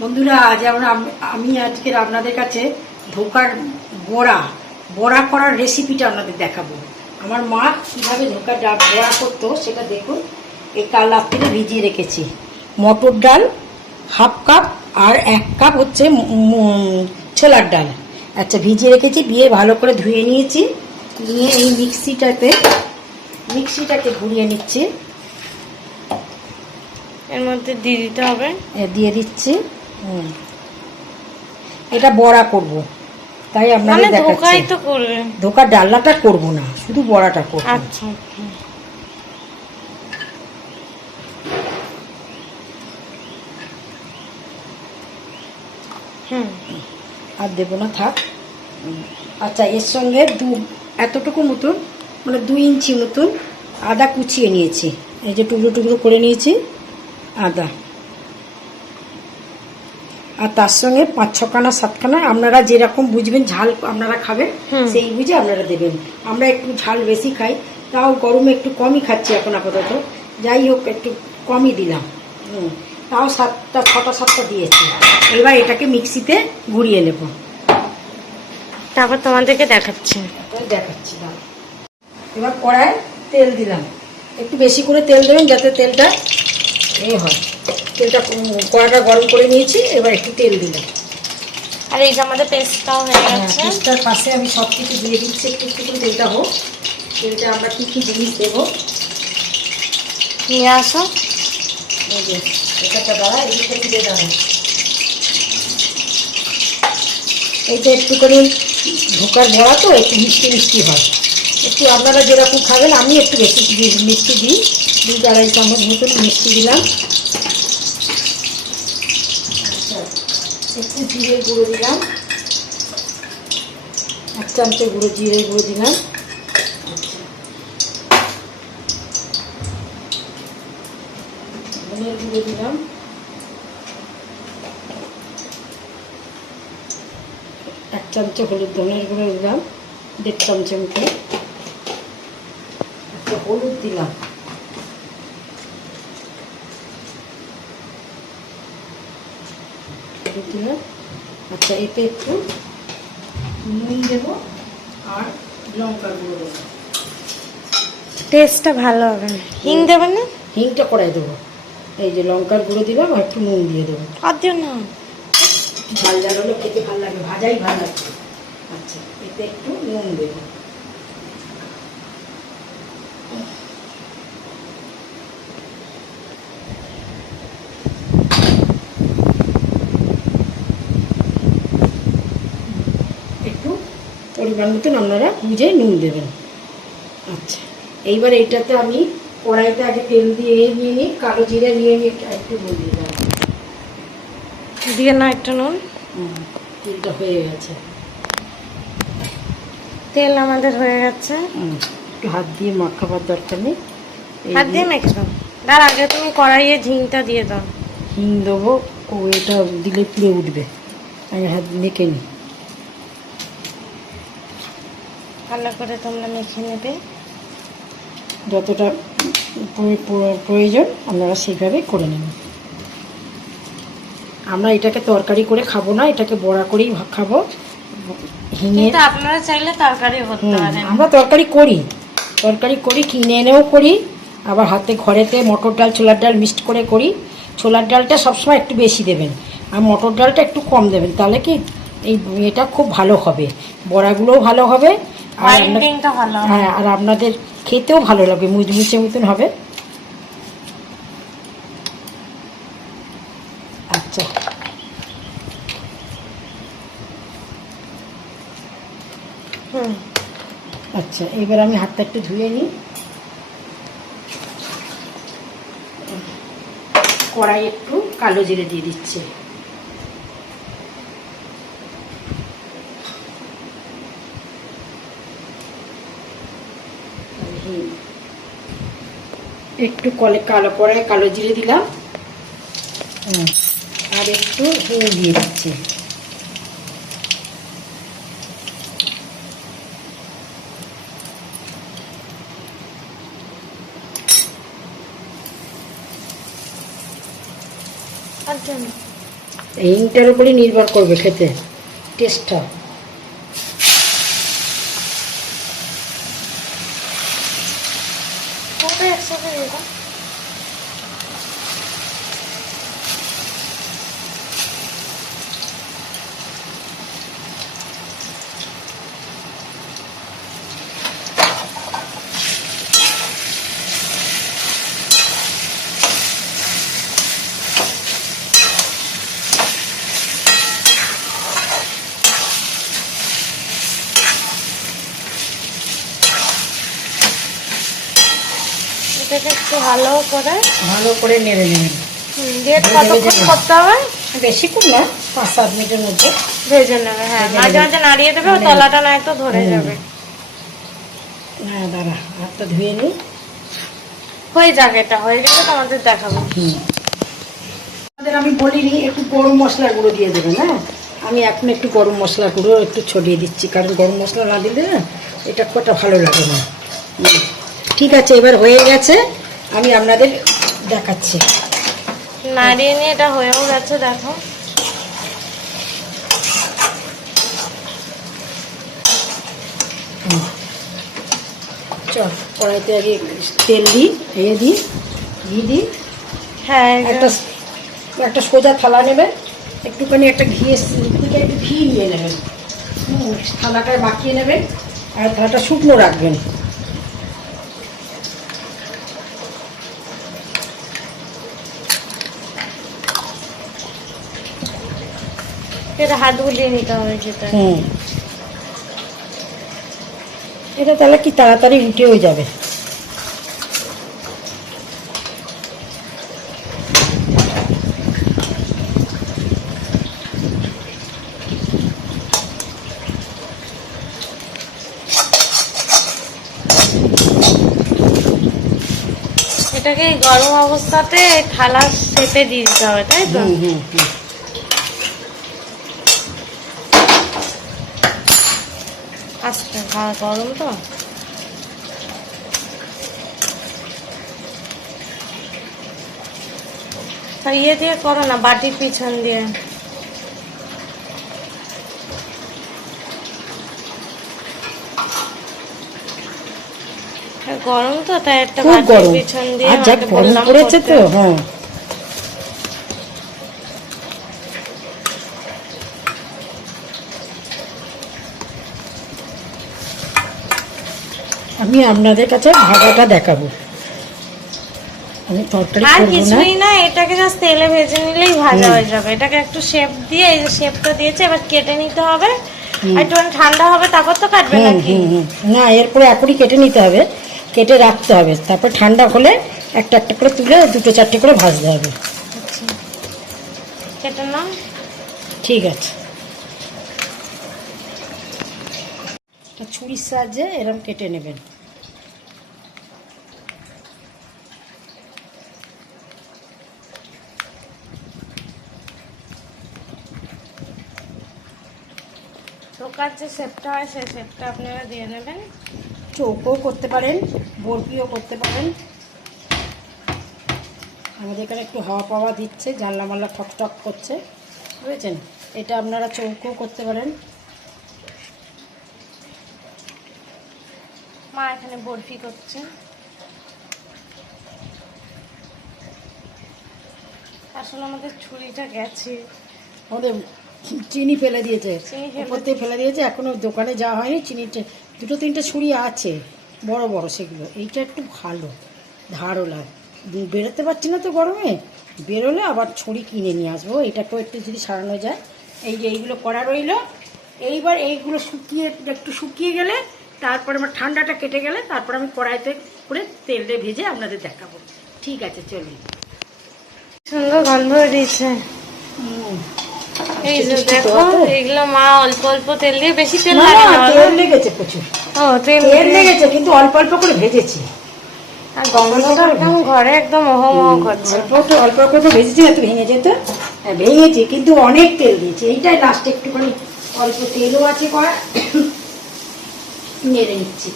বন্ধুরা, আজ আমি আজকে আপনাদের কাছে ধোকার বড়া করার রেসিপিটা আপনাদের দেখাবো। আমার মা কীভাবে ধোকার বড়া করতো সেটা দেখুন। এই কাল রাত্রিরে ভিজিয়ে রেখেছি মটর ডাল হাফ কাপ আর 1 কাপ হচ্ছে ছোলার ডাল। আচ্ছা, ভিজিয়ে রেখেছি, দিয়ে ভালো করে ধুয়ে নিয়েছি। নিয়ে এই মিক্সিটাকে ঘুরিয়ে নিচ্ছি। এর মধ্যে দিয়ে দিতে হবে, দিয়ে দিচ্ছি। এটা বড়া করব, তাই আপনাদের দেখাচ্ছি। ধোকার ডালনাটা করব না, শুধু বড়াটা করব। আচ্ছা, আর দেবো না, থাক। আচ্ছা, এর সঙ্গে এতটুকু মতন, মানে 2 ইঞ্চি মতন আদা কুচিয়ে নিয়েছি। এই যে টুকরো টুকরো করে নিয়েছি আদা। আর তার সঙ্গে 5-6 খানা 7 খানা, আপনারা যেরকম বুঝবেন ঝাল আপনারা খাবেন সেই বুঝে আপনারা দেবেন। আমরা একটু ঝাল বেশি খাই, তাও গরমে একটু কমই খাচ্ছি এখন আপাতত। যাই হোক, একটু কমই দিলাম। তাও 6টা-7টা দিয়েছি। এবার এটাকে মিক্সিতে ঘুরিয়ে নেব, তারপর তোমাদেরকে দেখাচ্ছি। এবার কড়ায় তেল দিলাম। একটু বেশি করে তেল দেবেন, যাতে তেলটা হয়। কড়াটা গরম করে নিয়েছি, এবার একটু তেল দিলাম। আর এই যে আমাদের পেস্টটাও হয়ে গেছে। পেস্টটার পাশে আমি সব কিছু দিয়ে দিচ্ছি। একটু তেলটা হোক। তেলটা আমরা কী কী জিনিস দেবো নিয়ে আসো। এই যে এটা দাঁড়া, এইটা দিয়ে দাঁড়া। এইটা একটু করে ধোকার বড়া তো একটু মিষ্টি মিষ্টি হয়। একটু আপনারা যেরকম খাবেন, আমি একটু বেশি মিষ্টি দিই। 2-2.5 চামচ মতন মিষ্টি দিলাম। একটু জিরে গুঁড়ো দিলাম, 1 চামচের জিরে গুঁড়ো দিলাম। ধনের গুঁড়ো দিলাম, 1 চামচ ধনের গুঁড়ো দিলাম, 1.5 চামচের মতো। হলুদ দিলাম, আচ্ছা, এতে একটু নুন দেবো আর লঙ্কার গুঁড়ো দেবো। টেস্টটা ভালো হবে। হিং দেবেন না? হিংটা কড়াই দেবো। এই যে লঙ্কার গুঁড়ো দিলাম, আর একটু নুন দিয়ে দেবো। আর দিও না, ঝাল ঝাল হলে খেতে ভালো লাগে, ভাজাই ভালো লাগছে। আচ্ছা, এতে একটু নুন দেবো। একটু পরিমাণ মতন আপনারা বুঝে নুন দেবেন। আচ্ছা, এইবার এইটাতে আমি কড়াইতে আগে তেল দিয়ে নিয়ে নিই, কালো জিরে নিয়ে নিয়ে একটু নুন দিয়ে দেবো। দিয়ে না একটু নুন। তেলটা হয়ে গেছে, তেল আমাদের হয়ে গেছে। একটু হাত দিয়ে মাখাবার দরকার নেই, হাত দিয়ে মেখে দাও। তার আগে তুমি কড়াইয়ে ঝিংটা দিয়ে দাও। হিং দেবো, এটা দিলে পুড়ে উঠবে। আমি হাত মেখে নিই। ভালো করে তোমরা মেখে নেবে, যতটা প্রয়োজন আপনারা সেইভাবে করে নেবেন। আমরা এটাকে তরকারি করে খাবো না, এটাকে বড়া করেই খাবো। হিঙে আপনারা চাইলে তরকারি করতে পারেন। আমরা তরকারি করি, কিনে এনেও করি, আবার ঘরেতে মটর ডাল ছোলার ডাল মিক্সড করে করি। ছোলার ডালটা সবসময় একটু বেশি দেবেন, আর মটর ডালটা একটু কম দেবেন, তাহলে কি এটা খুব ভালো হবে, বড়াগুলোও ভালো হবে। হ্যাঁ, আর আপনাদের খেতেও ভালো লাগবে, মুচমুচে মতন হবে। আচ্ছা, আচ্ছা, এবার আমি হাতটা একটু ধুয়ে নিই। কড়াই একটু কালো জিরে দিয়ে দিচ্ছে। একটু কড়াই কালো জিরে দিলাম, আর একটু হিং দিয়ে দিচ্ছি। এই হিংটার উপরই নির্ভর করবে খেতে টেস্টটা। ওটা একসাথে দিয়ে দাও। এটাকে একটু ভালো করে নেড়ে নেবেন। দিয়ে কতক্ষণ করতে হবে? বেশিক্ষণ না, 5-7 মিনিটের মধ্যে ভেজে নেবে। হ্যাঁ, মাঝে মাঝে নাড়িয়ে দেবে, তলাটা না একটু ধরে যাবে। হ্যাঁ দাঁড়া, হাতটা ধুয়ে নিই। হয়ে যাক, এটা হয়ে গেলে তোমাদের দেখাবো। আমি বলিনি একটু গরম মশলার গুঁড়ো দিয়ে দেবেন। হ্যাঁ, আমি এখন একটু গরম মশলার গুঁড়ো একটু ছড়িয়ে দিচ্ছি, কারণ গরম মশলা না দিলে না এটা কটা ভালো লাগে না। ঠিক আছে, এবার হয়ে গেছে, আমি আপনাদের দেখাচ্ছি। নাড়িয়ে নিয়ে এটা হয়েও গেছে, দেখো। চল কড়াইতে আগে তেল দিই, ঘি দিই। হ্যাঁ, একটা সোজা থালা নেবেন, একটুখানি একটা একটু ঘি নিয়ে নেবেন। থালাটায় মাখিয়ে নেবেন আর থালাটা শুকনো রাখবেন। এটা হাত গুলিয়ে নিতে হবে সেটা। এটা তাহলে কি তাড়াতাড়ি উঠে হয়ে যাবে। এটাকে গরম অবস্থাতে থালা সেপে দিয়ে দিতে হবে, তাই তো? আস্তে, গরম তো। ইয়ে দিয়ে করো না, বাটির পিছন দিয়ে। গরম তো, তাই একটা বাটির পিছন দিয়ে বললাম পড়েছে তো। হ্যাঁ, আমি আপনাদের কাছে ভাজাটা দেখাবো। আমি তরকারি আর করব না, কিছুই না, এটাকে জাস্ট তেলে ভেজে নিলেই ভাজা হয়ে যাবে। এটাকে একটু শেপ দিয়ে, এই যে শেপটা দিয়েছে, এবার কেটে নিতে হবে। একটু ঠান্ডা হবে, তারপর তো কাটবে নাকি? না, এরপরে এখনই কেটে নিতে হবে, কেটে রাখতে হবে, তারপর ঠান্ডা হলে একটা একটা করে তুলে 2-4টে করে ভাজতে হবে। আচ্ছা, কেটে নাও। ঠিক আছে, ছুরির সাহায্যে এরকম কেটে নেবেন। টোকার যে শেপটা হয়, সেই শেপটা আপনারা দিয়ে নেবেন। চৌকো করতে পারেন, বরফিও করতে পারেন। আমাদের এখানে একটু হাওয়া পাওয়া দিচ্ছে, জানলা মাল্লা ঠক ঠক করছে, বুঝেছেন? এটা আপনারা চৌকো করতে পারেন। মা এখানে বরফি করছে। আসলে আমাদের ছুরিটা গেছে, আমাদের চিনি ফেলে দিয়েছে, উপর থেকে ফেলে দিয়েছে, এখনো দোকানে যাওয়া হয়নি। চিনিতে 2-3টে ছুরি আছে বড় বড়, সেগুলো। এইটা একটু ভালো, ধারও লাগে। বেরোতে পারছি না তো গরমে, বেরোলে আবার ছুরি কিনে নিয়ে আসবো। এটাকেও একটু যদি সারানো যায়। এই যে এইগুলো করা রইলো, এইবার এইগুলো একটু শুকিয়ে গেলে, তারপরে আমার ঠান্ডাটা কেটে গেলে, তারপর আমি কড়াইতে করে তেলে ভেজে আপনাদের দেখাবো। ঠিক আছে, চলুন। সুন্দর গন্ধ দিয়েছে। এই যে দেখো, এগুলো মা অল্প অল্প তেল দিয়ে, বেশি তেল লাগে না। তেল লেগেছে প্রচুর। তেল লেগেছে, কিন্তু অল্প অল্প করে ভেজেছি। আর গন্ধটা একদম ঘরে একদম মহমহ করছে। অল্প অল্প করে ভেজেছি, এত ভেঙে যেত। ভেঙেছি, কিন্তু অনেক তেল দিয়েছি। এইটাই লাস্টে একটুখানি অল্প তেলও আছে করা, নেড়ে নিচ্ছি।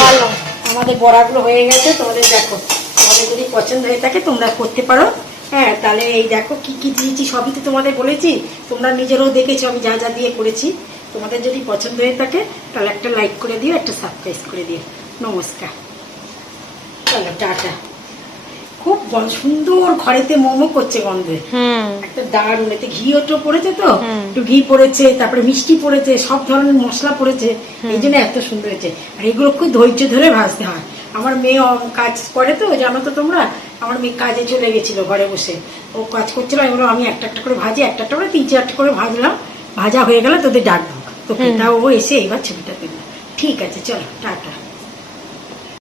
ভালো, আমাদের বড়াগুলো হয়ে গেছে। তোমাদের দেখো, তোমাদের যদি পছন্দ হয়ে থাকে তোমরা করতে পারো। হ্যাঁ, তাহলে এই দেখো কি কি দিয়েছি সবই তো তোমাদের বলেছি, তোমরা নিজেরাও দেখেছো আমি যা যা দিয়ে করেছি। তোমাদের যদি পছন্দ হয়ে থাকে তাহলে একটা লাইক করে দিও, একটা সাবস্ক্রাইব করে দিও। নমস্কার, চলো টাটা। খুব সুন্দর ঘরেতে মোমো করছে গন্ধে, একটা দারুণ। এতে ঘিও পড়েছে তো, একটু ঘি পড়েছে, তারপরে মিষ্টি পড়েছে, সব ধরনের মশলা পড়েছে, এই জন্য এত সুন্দর হয়েছে। আর এগুলো খুব ধৈর্য ধরে ভাজতে হয়। আমার মেয়ে কাজ করে তো, জানো তো তোমরা, আমার মেয়ে কাজে চলে গেছিল ঘরে বসে, ও কাজ করছিল। আমি একটা একটা করে ভাজি, একটা করে 3-4টা করে ভাজলাম, ভাজা হয়ে গেলে তোদের ডাকবো তোকে, তা ও এসে এইবার ছবিটা তুললো। ঠিক আছে, চলো টাটা।